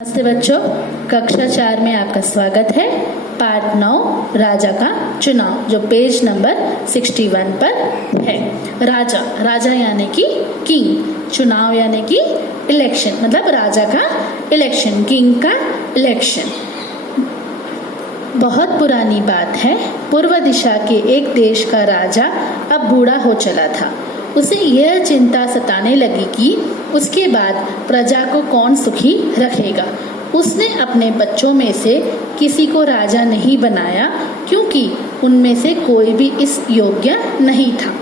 नमस्ते बच्चों, कक्षा 4 में आपका स्वागत है। पार्ट 9 राजा का चुनाव, जो पेज नंबर 61 पर है। राजा, राजा यानी कि किंग, चुनाव यानी कि इलेक्शन, मतलब राजा का इलेक्शन, किंग का इलेक्शन। बहुत पुरानी बात है, पूर्व दिशा के एक देश का राजा अब बूढ़ा हो चला था। उसे यह चिंता सताने लगी कि उसके बाद प्रजा को कौन सुखी रखेगा। उसने अपने बच्चों में से किसी को राजा नहीं बनाया, क्योंकि उनमें से कोई भी इस योग्य नहीं था।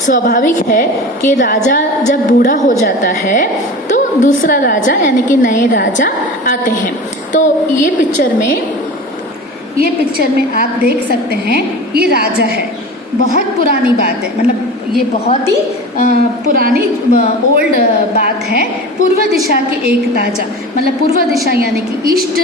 स्वाभाविक है कि राजा जब बूढ़ा हो जाता है तो दूसरा राजा यानी कि नए राजा आते हैं। तो ये पिक्चर में आप देख सकते हैं, ये राजा है। बहुत पुरानी बात है, मतलब ये बहुत ही पुरानी ओल्ड बात है। पूर्व दिशा के एक राजा, मतलब पूर्व दिशा यानी कि ईस्ट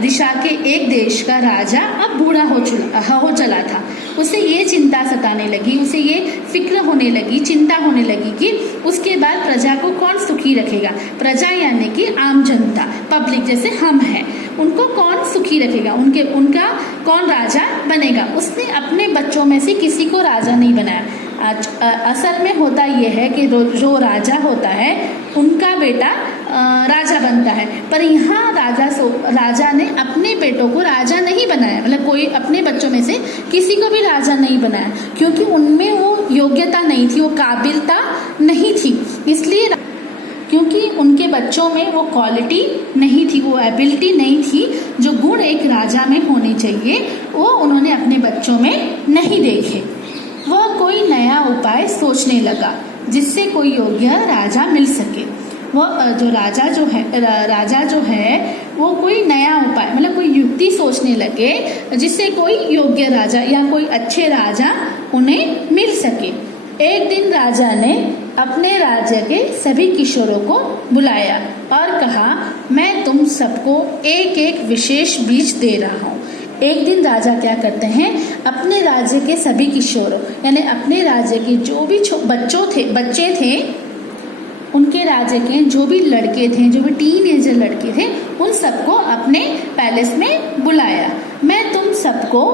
दिशा के एक देश का राजा अब बूढ़ा हो चला था। उसे ये चिंता सताने लगी, उसे ये फिक्र होने लगी, चिंता होने लगी कि उसके बाद प्रजा को कौन सुखी रखेगा। प्रजा यानी कि आम जनता, पब्लिक जैसे हम हैं, उनको कौन सुखी रखेगा, उनका कौन राजा बनेगा। उसने अपने बच्चों में से किसी को राजा नहीं बनाया। असल में होता यह है कि जो राजा होता है उनका बेटा राजा बनता है, पर यहाँ राजा ने अपने बेटों को राजा नहीं बनाया, मतलब कोई अपने बच्चों में से किसी को भी राजा नहीं बनाया, क्योंकि उनमें वो योग्यता नहीं थी, वो काबिलता नहीं थी। इसलिए क्योंकि उनके बच्चों में वो क्वालिटी नहीं थी, वो एबिलिटी नहीं थी, जो गुण एक राजा में होने चाहिए, वो उन्होंने अपने बच्चों में नहीं देखे। वह कोई नया उपाय सोचने लगा जिससे कोई योग्य राजा मिल सके। वह राजा जो है वो कोई नया उपाय, मतलब कोई युक्ति सोचने लगे जिससे कोई योग्य राजा या कोई अच्छे राजा उन्हें मिल सके। एक दिन राजा ने अपने राज्य के सभी किशोरों को बुलाया और कहा, मैं तुम सबको एक एक विशेष बीज दे रहा हूँ। एक दिन राजा क्या करते हैं, अपने राज्य के सभी किशोरों यानी अपने राज्य के जो भी बच्चे थे, उनके राज्य के जो भी लड़के थे, जो भी टीनेजर लड़के थे, उन सबको अपने पैलेस में बुलाया। मैं तुम सबको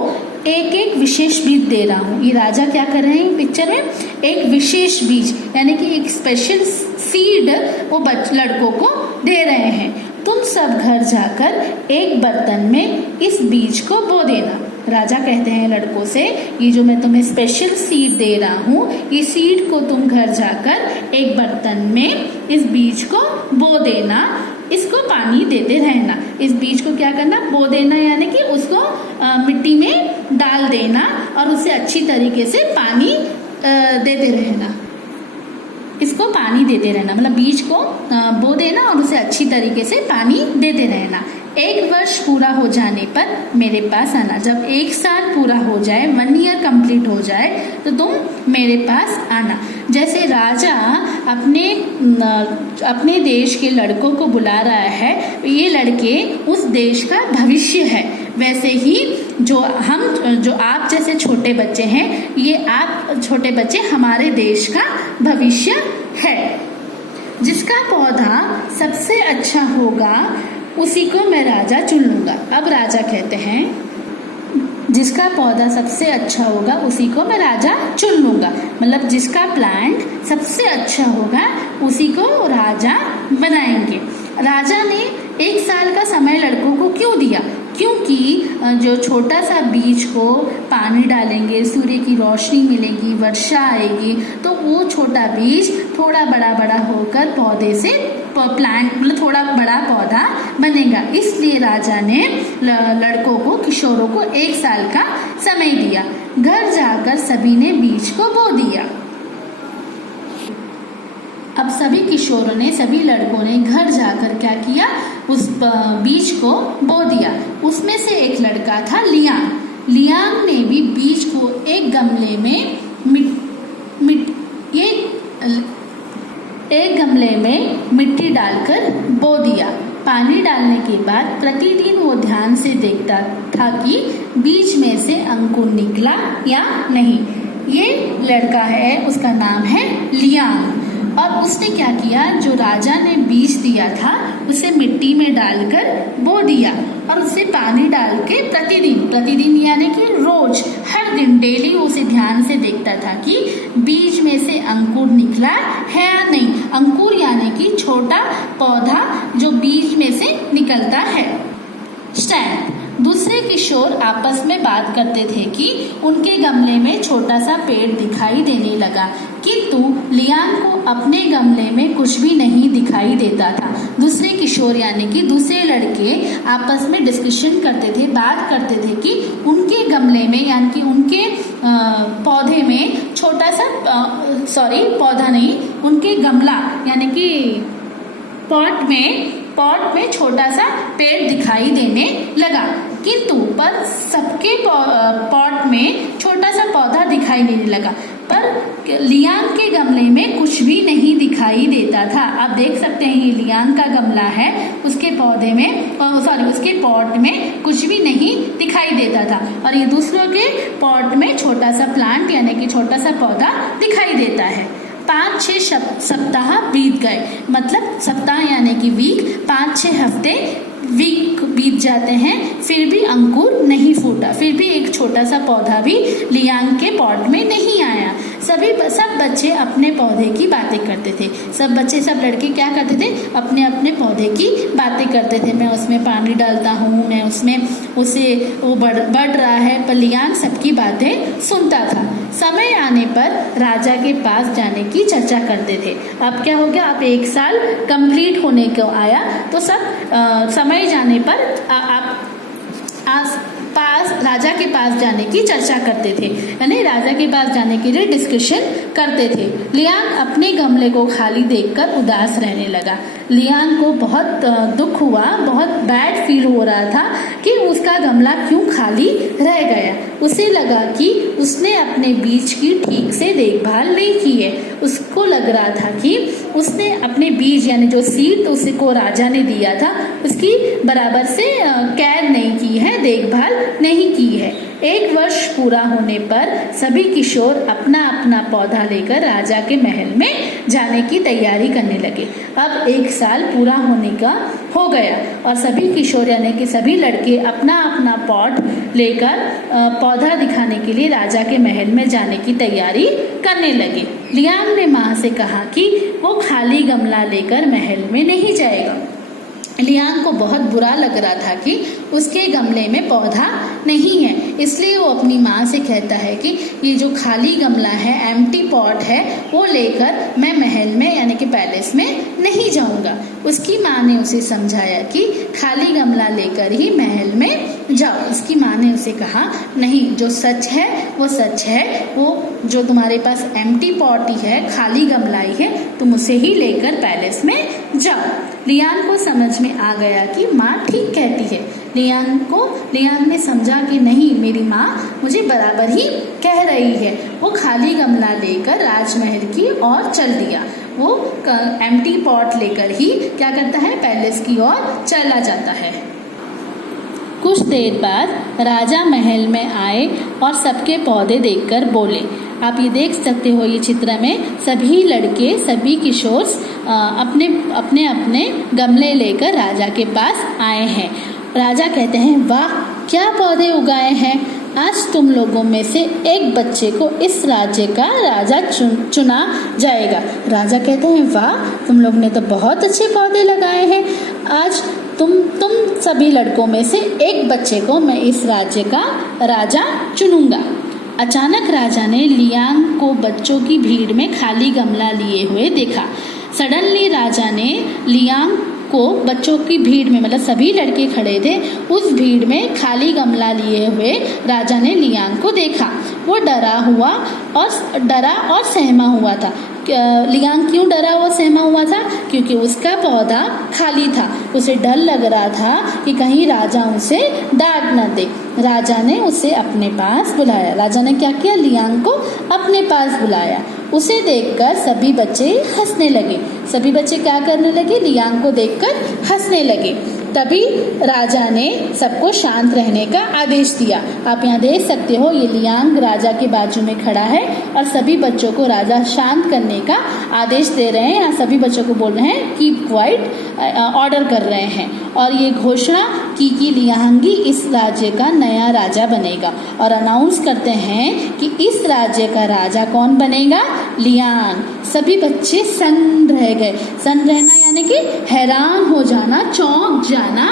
एक एक विशेष बीज दे रहा हूँ। ये राजा क्या कर रहे हैं पिक्चर में, एक विशेष बीज यानी कि एक स्पेशल सीड वो लड़कों को दे रहे हैं। तुम सब घर जाकर एक बर्तन में इस बीज को बो देना। राजा कहते हैं लड़कों से, ये जो मैं तुम्हें स्पेशल सीड दे रहा हूँ, ये सीड को तुम घर जाकर एक बर्तन में इस बीज को बो देना, इसको पानी देते रहना। इस बीज को क्या करना, बो देना, यानी कि उसको मिट्टी में डाल देना और उसे अच्छी तरीके से पानी देते रहना। इसको पानी देते रहना, मतलब बीज को बो देना और उसे अच्छी तरीके से पानी देते रहना। 1 वर्ष पूरा हो जाने पर मेरे पास आना। जब 1 साल पूरा हो जाए, 1 ईयर कंप्लीट हो जाए, तो तुम मेरे पास आना। जैसे राजा अपने देश के लड़कों को बुला रहा है, ये लड़के उस देश का भविष्य है, वैसे ही जो आप जैसे छोटे बच्चे हैं, ये आप छोटे बच्चे हमारे देश का भविष्य है। जिसका पौधा सबसे अच्छा होगा उसी को मैं राजा चुन लूंगा। अब राजा कहते हैं, जिसका पौधा सबसे अच्छा होगा उसी को मैं राजा चुन लूंगा, मतलब जिसका प्लांट सबसे अच्छा होगा उसी को राजा बनाएंगे। राजा ने 1 साल का समय लड़कों को क्यों दिया, क्योंकि जो छोटा सा बीज को पानी डालेंगे, सूर्य की रोशनी मिलेगी, वर्षा आएगी, तो वो छोटा बीज थोड़ा बड़ा होकर पौधे से प्लांट, मतलब थोड़ा बड़ा पौधा बनेगा। इसलिए राजा ने लड़कों को, किशोरों को 1 साल का समय दिया। घर जाकर सभी ने बीज को बो दिया। अब सभी किशोरों ने, सभी लड़कों ने घर जाकर क्या किया, उस बीज को बो दिया। उसमें से एक लड़का था लियांग। लियांग ने भी बीज को एक गमले में मिट्टी डालकर बो दिया। पानी डालने के बाद प्रतिदिन वो ध्यान से देखता था कि बीज में से अंकुर निकला या नहीं। ये लड़का है, उसका नाम है लियांग। और उसने क्या किया, जो राजा ने बीज दिया था उसे मिट्टी में डालकर बो दिया और उसे पानी डाल के प्रतिदिन यानी कि रोज हर दिन डेली उसे ध्यान से देखता था कि बीज में से अंकुर निकला है या नहीं। अंकुर यानी कि छोटा पौधा जो बीज में से निकलता है। स्टैंड दूसरे किशोर आपस में बात करते थे कि उनके गमले में छोटा सा पेड़ दिखाई देने लगा, किंतु लियांग को अपने गमले में कुछ भी नहीं दिखाई देता था। दूसरे किशोर यानी कि दूसरे लड़के आपस में डिस्कशन करते थे, बात करते थे कि उनके गमले में यानी कि उनके पौधे में छोटा सा पौधा नहीं, उनके गमला यानी कि पॉट में छोटा सा पेड़ दिखाई देने लगा, किंतु पर सबके पॉट में छोटा सा पौधा दिखाई देने लगा, पर लियांग के गमले में कुछ भी नहीं दिखाई देता था। आप देख सकते हैं ये लियांग का गमला है, उसके पौधे में उसके पॉट में कुछ भी नहीं दिखाई देता था और ये दूसरों के पॉट में छोटा सा प्लांट यानी कि छोटा सा पौधा दिखाई देता है। 5-6 सप्ताह बीत गए, मतलब सप्ताह यानी कि वीक, 5-6 हफ्ते वीक बीत जाते हैं, फिर भी अंकुर नहीं फूटा, फिर भी एक छोटा सा पौधा भी लियांग के पॉट में नहीं आया। सब बच्चे अपने पौधे की बातें करते थे। सब लड़के क्या करते थे, अपने अपने पौधे की बातें करते थे। मैं उसमें पानी डालता हूँ, मैं उसमें वो बढ़ रहा है, पर लियांग सबकी बातें सुनता था। समय आने पर राजा के पास जाने की चर्चा करते थे। अब क्या हो गया, अब 1 साल कंप्लीट होने को आया, तो सब समय जाने पर राजा के पास जाने की चर्चा करते थे, यानी राजा के पास जाने के लिए डिस्कशन करते थे। लियांग अपने गमले को खाली देखकर उदास रहने लगा। लियांग को बहुत दुख हुआ, बहुत बैड फील हो रहा था कि उसका गमला क्यों खाली रह गया। उसे लगा कि उसने अपने बीज की ठीक से देखभाल नहीं की है। उसको लग रहा था कि उसने अपने बीज यानी जो सीड उसको राजा ने दिया था उसकी बराबर से केयर नहीं की है, देखभाल नहीं की है। 1 वर्ष पूरा होने पर सभी किशोर अपना अपना पौधा लेकर राजा के महल में जाने की तैयारी करने लगे। अब 1 साल पूरा होने का हो गया और सभी किशोर यानी कि सभी लड़के अपना अपना पॉट लेकर पौधा दिखाने के लिए राजा के महल में जाने की तैयारी करने लगे। लियांग ने माँ से कहा कि वो खाली गमला लेकर महल में नहीं जाएगा। लियांग को बहुत बुरा लग रहा था कि उसके गमले में पौधा नहीं है, इसलिए वो अपनी माँ से कहता है कि ये जो खाली गमला है, एम्प्टी पॉट है, वो लेकर मैं महल में यानी कि पैलेस में नहीं जाऊंगा। उसकी माँ ने उसे समझाया कि खाली गमला लेकर ही महल में जाओ। उसकी माँ ने उसे कहा, नहीं, जो सच है वो सच है, वो जो तुम्हारे पास एम्प्टी पॉट ही है, खाली गमला ही है, तुम उसे ही लेकर पैलेस में जाओ। लियांग को समझ में आ गया कि माँ ठीक कहती है। लियांग ने समझा कि नहीं, मेरी माँ मुझे बराबर ही कह रही है। वो खाली गमला लेकर राजमहल की ओर चल दिया। वो एम्प्टी पॉट लेकर ही क्या करता है, पैलेस की ओर चला जाता है। कुछ देर बाद राजा महल में आए और सबके पौधे देखकर बोले। आप ये देख सकते हो, ये चित्र में सभी लड़के, सभी किशोर अपने अपने गमले लेकर राजा के पास आए हैं। राजा कहते हैं, वाह, क्या पौधे उगाए हैं। आज तुम लोगों में से एक बच्चे को इस राज्य का राजा चुना जाएगा। राजा कहते हैं, वाह, तुम लोग ने तो बहुत अच्छे पौधे लगाए हैं। आज तुम सभी लड़कों में से एक बच्चे को मैं इस राज्य का राजा चुनूंगा। अचानक राजा ने लियांग को बच्चों की भीड़ में खाली गमला लिए हुए देखा। सडनली राजा ने लियांग को बच्चों की भीड़ में, मतलब सभी लड़के खड़े थे, उस भीड़ में खाली गमला लिए हुए राजा ने लियांग को देखा। वो डरा और सहमा हुआ था। लियांग क्यों डरा और सहमा हुआ था? क्योंकि उसका पौधा खाली था। उसे डर लग रहा था कि कहीं राजा उसे डांट न दे। राजा ने उसे अपने पास बुलाया। राजा ने क्या किया? लियांग को अपने पास बुलाया। उसे देखकर सभी बच्चे हंसने लगे। सभी बच्चे क्या करने लगे? लियांग को देखकर हंसने लगे। तभी राजा ने सबको शांत रहने का आदेश दिया। आप यहाँ देख सकते हो, ये लियांग राजा के बाजू में खड़ा है और सभी बच्चों को राजा शांत करने का आदेश दे रहे हैं। यहाँ सभी बच्चों को बोल रहे हैं कीप क्वाइट, ऑर्डर कर रहे हैं। और ये घोषणा की कि लियांगी इस राज्य का नया राजा बनेगा और अनाउंस करते हैं कि इस राज्य का राजा कौन बनेगा, लियांग। सभी बच्चे सन्न रह गए। सन्न रहना यानी कि हैरान हो जाना, चौंक जाना,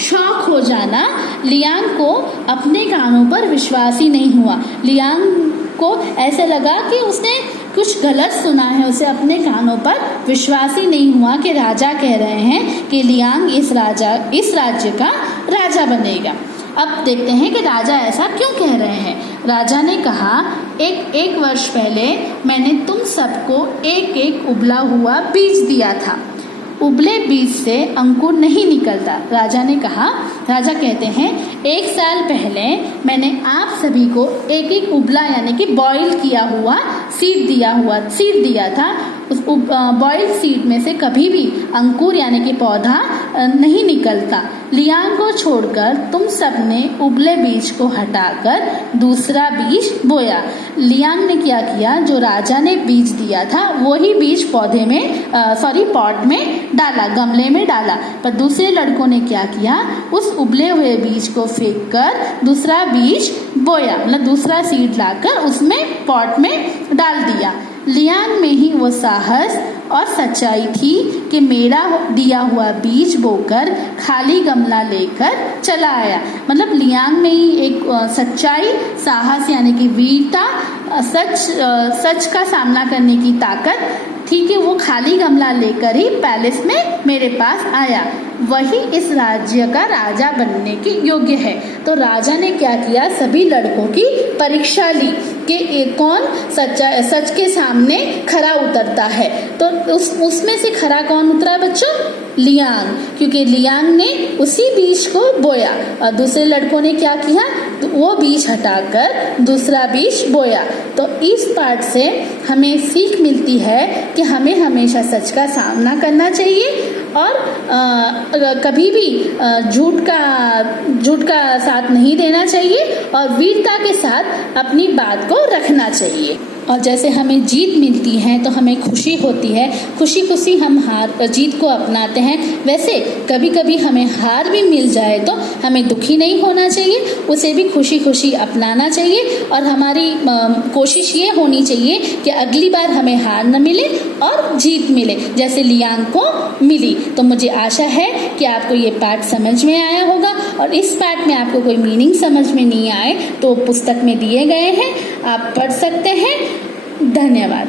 शॉक हो जाना। लियांग को अपने कानों पर विश्वास ही नहीं हुआ। लियांग को ऐसे लगा कि उसने कुछ गलत सुना है, उसे अपने कानों पर विश्वास ही नहीं हुआ कि राजा कह रहे हैं कि लियांग इस राज्य का राजा बनेगा। अब देखते हैं कि राजा ऐसा क्यों कह रहे हैं। राजा ने कहा, एक वर्ष पहले मैंने तुम सबको एक एक उबला हुआ बीज दिया था। उबले बीज से अंकुर नहीं निकलता। राजा कहते हैं, 1 साल पहले मैंने आप सभी को एक एक उबला यानी कि बॉईल किया हुआ सीड दिया था। उस बॉइल्ड सीड में से कभी भी अंकुर यानी कि पौधा नहीं निकलता। लियांग को छोड़कर तुम सब ने उबले बीज को हटाकर दूसरा बीज बोया। लियांग ने क्या किया, जो राजा ने बीज दिया था वही बीज पॉट में डाला, गमले में डाला। पर दूसरे लड़कों ने क्या किया, उस उबले हुए बीज को फेंक कर दूसरा बीज बोया, मतलब दूसरा सीड लाकर उसमें पॉट में डाल दिया। लियांग में ही वो साहस और सच्चाई थी कि मेरा दिया हुआ बीज बोकर खाली गमला लेकर चला आया। मतलब लियांग में ही एक सच्चाई, साहस यानी कि वीरता, सच का सामना करने की ताकत थी कि वो खाली गमला लेकर ही पैलेस में मेरे पास आया। वही इस राज्य का राजा बनने के योग्य है। तो राजा ने क्या किया, सभी लड़कों की परीक्षा ली कि कौन सच के सामने खरा उतरता है। तो उसमें से खरा कौन उतरा बच्चों, लियांग, क्योंकि लियांग ने उसी बीज को बोया और दूसरे लड़कों ने क्या किया, तो वो बीज हटाकर दूसरा बीज बोया। तो इस पाठ से हमें सीख मिलती है कि हमें हमेशा सच का सामना करना चाहिए और कभी भी झूठ का साथ नहीं देना चाहिए और वीरता के साथ अपनी बात को रखना चाहिए। और जैसे हमें जीत मिलती है तो हमें खुशी होती है, खुशी हम जीत को अपनाते हैं। वैसे कभी कभी हमें हार भी मिल जाए तो हमें दुखी नहीं होना चाहिए, उसे भी खुशी अपनाना चाहिए और हमारी कोशिश ये होनी चाहिए कि अगली बार हमें हार न मिले और जीत मिले, जैसे लियांग को मिली। तो मुझे आशा है कि आपको ये पाठ समझ में आया होगा और इस पाठ में आपको कोई मीनिंग समझ में नहीं आए तो पुस्तक में दिए गए हैं, आप पढ़ सकते हैं। धन्यवाद।